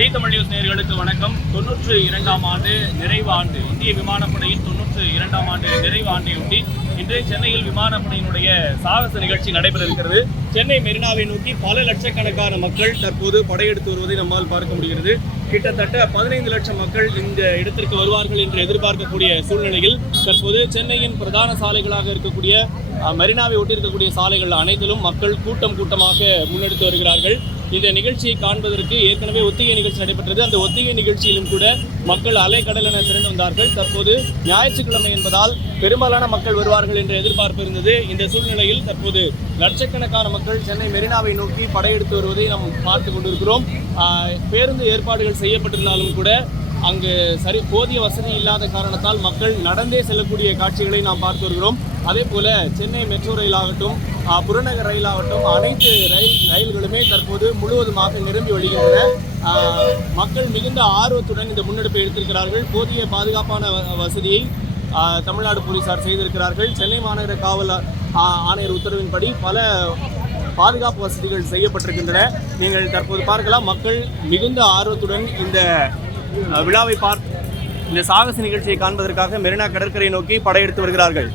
G Tamil news நேர்களுக்கு வணக்கம். தொன்னூற்று இரண்டாம் ஆண்டு நிறைவு ஆண்டு இந்திய விமானப்படையின் தொன்னூற்று இரண்டாம் ஆண்டு நிறைவு ஆண்டையொட்டி இன்று சென்னையில் விமானப்படையினுடைய சாகச நிகழ்ச்சி நடைபெற இருக்கிறது சென்னை மெரினாவை நோக்கி பல லட்சக்கணக்கான மக்கள் தற்போது படையெடுத்து வருவதை நம்மால் பார்க்க முடிகிறது. கிட்டத்தட்ட பதினைந்து லட்சம் மக்கள் இந்த இடத்திற்கு வருவார்கள் என்று எதிர்பார்க்கக்கூடிய சூழ்நிலையில் தற்போது சென்னையின் பிரதான சாலைகளாக இருக்கக்கூடிய மெரினாவை ஒட்டி இருக்கக்கூடிய சாலைகள் அனைத்திலும் மக்கள் கூட்டம் கூட்டமாக முன்னெடுத்து வருகிறார்கள். இந்த நிகழ்ச்சியை காண்பதற்கு ஏற்கனவே ஒத்திகை நிகழ்ச்சி நடைபெற்றது. அந்த ஒத்திகை நிகழ்ச்சியிலும் கூட மக்கள் அலைக்கடலென திரண்டு வந்தார்கள். தற்போது ஞாயிற்றுக்கிழமை என்பதால் பெரும்பாலான மக்கள் வருவார்கள் என்ற எதிர்பார்ப்பு இருந்தது. இந்த சூழ்நிலையில் தற்போது லட்சக்கணக்கான மக்கள் சென்னை மெரினாவை நோக்கி படையெடுத்து வருவதை நாம் பார்த்து கொண்டிருக்கிறோம். பேருந்து ஏற்பாடுகள் செய்யப்பட்டிருந்தாலும் கூட அங்கு சரி போதிய வசதி இல்லாத காரணத்தால் மக்கள் நடந்தே செல்லக்கூடிய காட்சிகளை நாம் பார்த்து வருகிறோம். அதே போல சென்னை மெட்ரோ ரயிலாகட்டும் ஆகட்டும் புறநகர் ரயிலாகட்டும் அனைத்து ரயில் ரயில்களுமே தற்போது முழுவதுமாக நிரம்பி வழிகின்றன. மக்கள் மிகுந்த ஆர்வத்துடன் இந்த முன்னெடுப்பை எடுத்திருக்கிறார்கள். போதிய பாதுகாப்பான வ- வசதியை தமிழ்நாடு போலீசார் செய்திருக்கிறார்கள். சென்னை மாநகர காவல் ஆணையர் உத்தரவின்படி பல பாதுகாப்பு வசதிகள் செய்யப்பட்டிருக்கின்றன. நீங்கள் தற்போது பார்க்கலாம் மக்கள் மிகுந்த ஆர்வத்துடன் இந்த விழாவை பார்த்து இந்த சாகச நிகழ்ச்சியை காண்பதற்காக மெரினா கடற்கரை நோக்கி படையெடுத்து வருகிறார்கள்.